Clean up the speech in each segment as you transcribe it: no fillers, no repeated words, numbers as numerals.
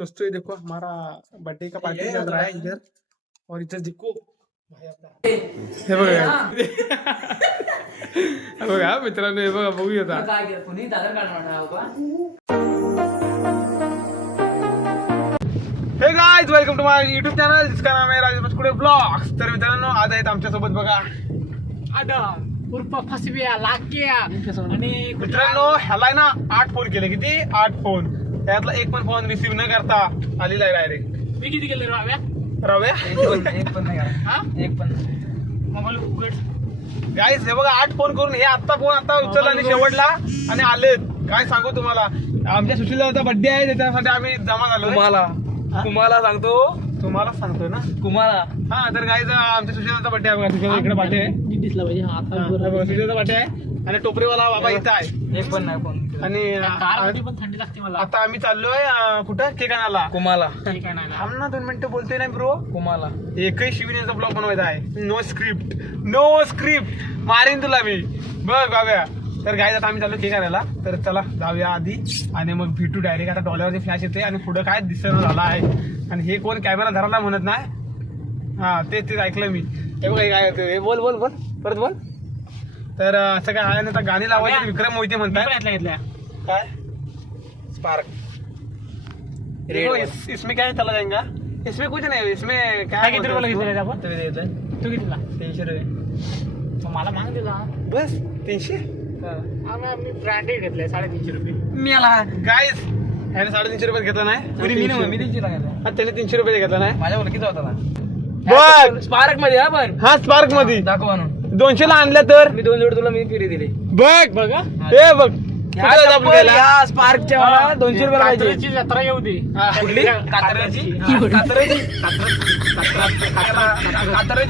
दोस्तों ये देखो हमारा बर्थडे का पार्टी चल रहा है इधर, और इधर देखो भाई आपला हे बघा हे बघा मित्रांनो, हे बघा बघूया आता काय केलं कोणी दादर काढणार होता. Hey guys, welcome to my YouTube channel जिसका नाम है राजेश मस्कुडे ब्लॉग्स. तर मित्रांनो आज आहेत आमच्या सोबत बघा आडम उर्फ फसव्या लाक्या आणि मित्रांनो ह्याला ना 8 फोन केले. किती 8 फोन, त्यातला एक पण फोन रिसीव्ह न करता आलेला आहे डायरेक्ट. मी किती केले रव्या रव्या एक पण नाही करा. एक पण मोबाईल उघड गाईस. हे बघा 8 फोन करून हे आता फोन आता उचलला आणि शेवटला आणि आले. काय सांगू तुम्हाला, आमच्या सुशीलचा बर्थडे आहे त्याच्यासाठी आम्ही जमा झालो. तुम्हाला सांगतोय ना कुमाला. हा. तर गाईज आमच्या सुशीलचा बर्थडे आहे बघा. सुशील इकडे बर्थडे आहे, दिसला पाहिजे आता सुशीलचा बर्थडे आहे आणि टोपरीवाला बाबा इथं आहे. एक पण नाही फोन आणि कारमध्ये पण थंडी लागते मला. आता आम्ही चाललोय कुठं केक आणायला. कुमाला ठीक आहे ना. थांब ना 2 मिनिटं बोलतोय ना ब्रो. कुमाला एकही शिवनेचा ब्लॉग बनवायचा आहे. नो स्क्रिप्ट मारीन तुला मी बघ बाब्या. तर गाईज आता आम्ही चाललो केक आणायला. तर चला जाऊया आधी आणि मग भेटू डायरेक्ट. आता डॉलरवरती फ्लॅश येते आणि पुढं काय दिसणं झाला आहे. आणि हे कोण कॅमेरा धरायला म्हणत नाही. हा तेच ऐकलं मी. हे बघा काय हे बोल परत बोल. तर असं काय आहे ना, आता गाणी लावायची. विक्रम मोहिते म्हणतात घेतल्या काय स्पार्क देखो इसमें क्या चला जाएगा. इसमें कुछ नहीं, इसमें क्या किती रुपयाला घेतले आपण? तू कितीला? 300 रुपये. मला माग दिला बस 300. आम्ही ब्रँडेड घेतले 350 रुपये. मी आला गाईस. ह्याने 350 रुपये घेतला नाही. मी 300 ला घेतला. त्याने 300 रुपये घेतला नाही. माझ्या किती होता बघ स्पार्क मध्ये. हा पण हा स्पार्क मध्ये दाखवा ना. 200 ला आणलं तर मी 2 जोड तुला मी फिरी दिली. बघ बघा हे बघ स्पार्कच्या 200 रुपये पाहिजे. जत्रा येऊ दे. कुठली कातराची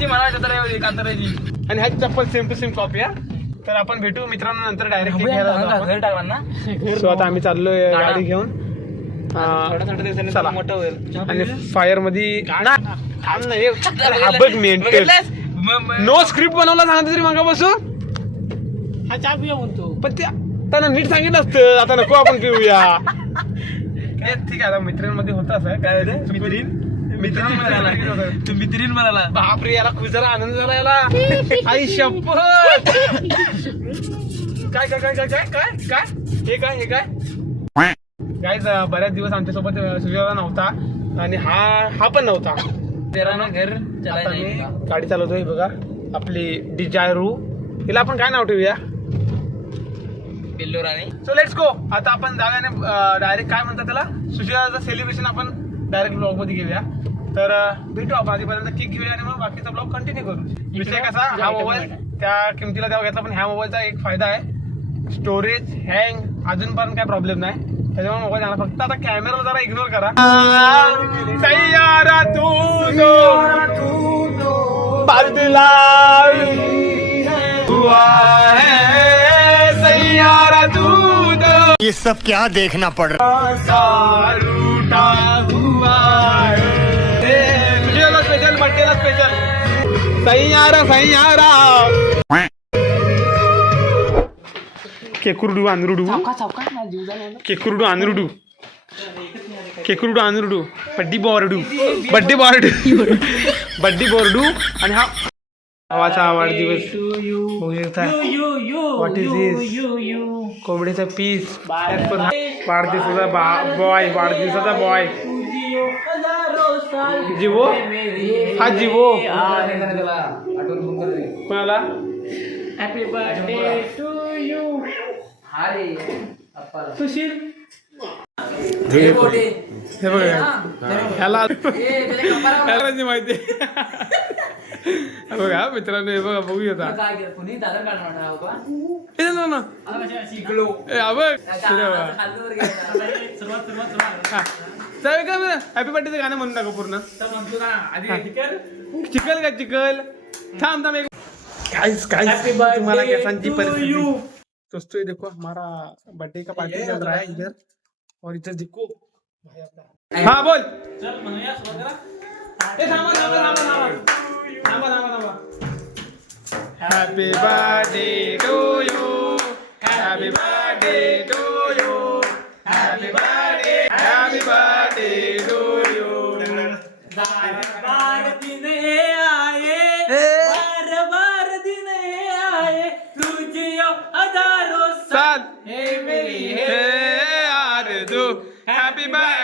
म्हणा. जत्रा येऊ दे कातराची. आणि ह्याची चप्पल सेम टू सेम कॉपी. हा. तर आपण भेटू मित्रांनो नंतर डायरेक्ट घर टाकला ना. सो आता आम्ही चाललोय गाडी घेऊन. थोड्या दिवसांनी चला. मोठं होईल. आणि फायर मध्ये बघ मेंटल नो स्क्रिप्ट बनवला सांगतो तरी मागापासून. हा चहा पिऊया म्हणतो. पण ते त्यांना नीट सांगितलं असतं. आता नको आपण पिऊया. ठीक आहे. आता मित्रांमध्ये होतं असं काय मित्रीण म्हणाला. बापरे याला खूप जरा आनंद झाला याला. आई शपथ. काय काय काय काय काय काय काय हे काय गाईज. बऱ्याच दिवस आमच्यासोबत सुजाता नव्हता आणि हा पण नव्हता. घर गाडी चालवतोय बघा आपली डिजायरू. तिला आपण काय नाव ठेवूया? पिल्लू राणी. So let's go. आता आपण जाऊया डायरेक्ट काय म्हणतात त्याला, सुशिलाचं सेलिब्रेशन आपण डायरेक्ट ब्लॉग मध्ये घेऊया. तर भेटू आपण. आधीपर्यंत केक घेऊया आणि मग बाकीचा ब्लॉग कंटिन्यू करू. विषय कसा, हा मोबाईल त्या किमतीला तेव्हा घेतला, पण ह्या मोबाईलचा एक फायदा आहे, स्टोरेज हँग अजून पण काय प्रॉब्लेम नाही. त्याच्यामुळे मोबाईल झाला. फक्त आता कॅमेरा जरा इग्नोर करा. सैयारा तू बदला हुआ है, सैयारा तू ये सब क्या देखना पड़ रहा रूठा हुआ है. स्पेशल बर्थडेला स्पेशल सैयारा केकुरुडू अनुरुडू केकुरुडू अनुरुडू बड्डी बोर्डू आणि हा आवाचा वाढदिवस. What is this? कोंबडीचा पीस. वाढदिवसाचा बॉय जीवो. हा जीवो कोणाला? Happy birthday to you. Sushil हे बघा ह्याला माहिती बघा मित्रांनो. हे बघा बघूया आता काय केलं कोणी दादर काढणार होता. हॅपी बर्थडेचं गाणं म्हणून टाकू पूर्ण. चिकल थांब एक काय तुम्हाला केसांची परिस्थिती. दोस्तों ये देखो हमारा बर्थडे का पार्टी चल रहा है इधर, और इधर देखो भाई आपका. हाँ बोल. Happy birthday to you, happy birthday to you, happy birthday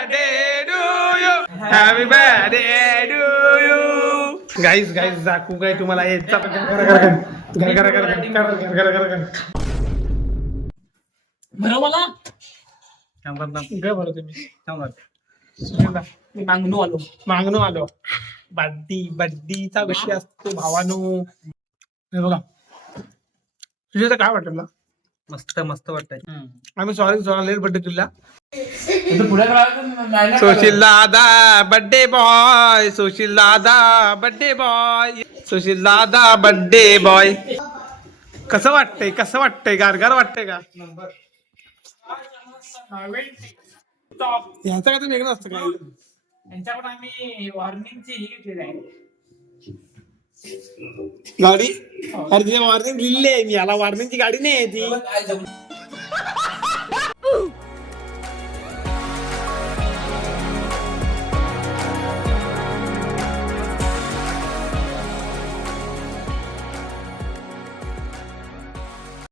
birthday to you happy birthday to you guys दाखवू काय तुम्हाला बरं मला मागणं आलो बड्डीचा विषय असतो भावानो. हे बघा तुझ्या काय वाटतं तुला? मस्त वाटतंय. आम्ही सॉरी लेट बड्डे तुला. पुढे सुशील दादा बड्डे बॉय सुशील दादा बड्डे बॉय सुशील दादा बड्डे बॉय. कसं वाटतंय गारगार वाटतंय का? ह्याचं काय तर वेगळं असतं काय? यांच्याकडून आम्ही वॉर्निंगची ही घेतलेली आहे. गाडी अरे तिथे वॉर्निंग लिहिली आहे मी. याला वॉर्निंगची गाडी नाही आहे ती.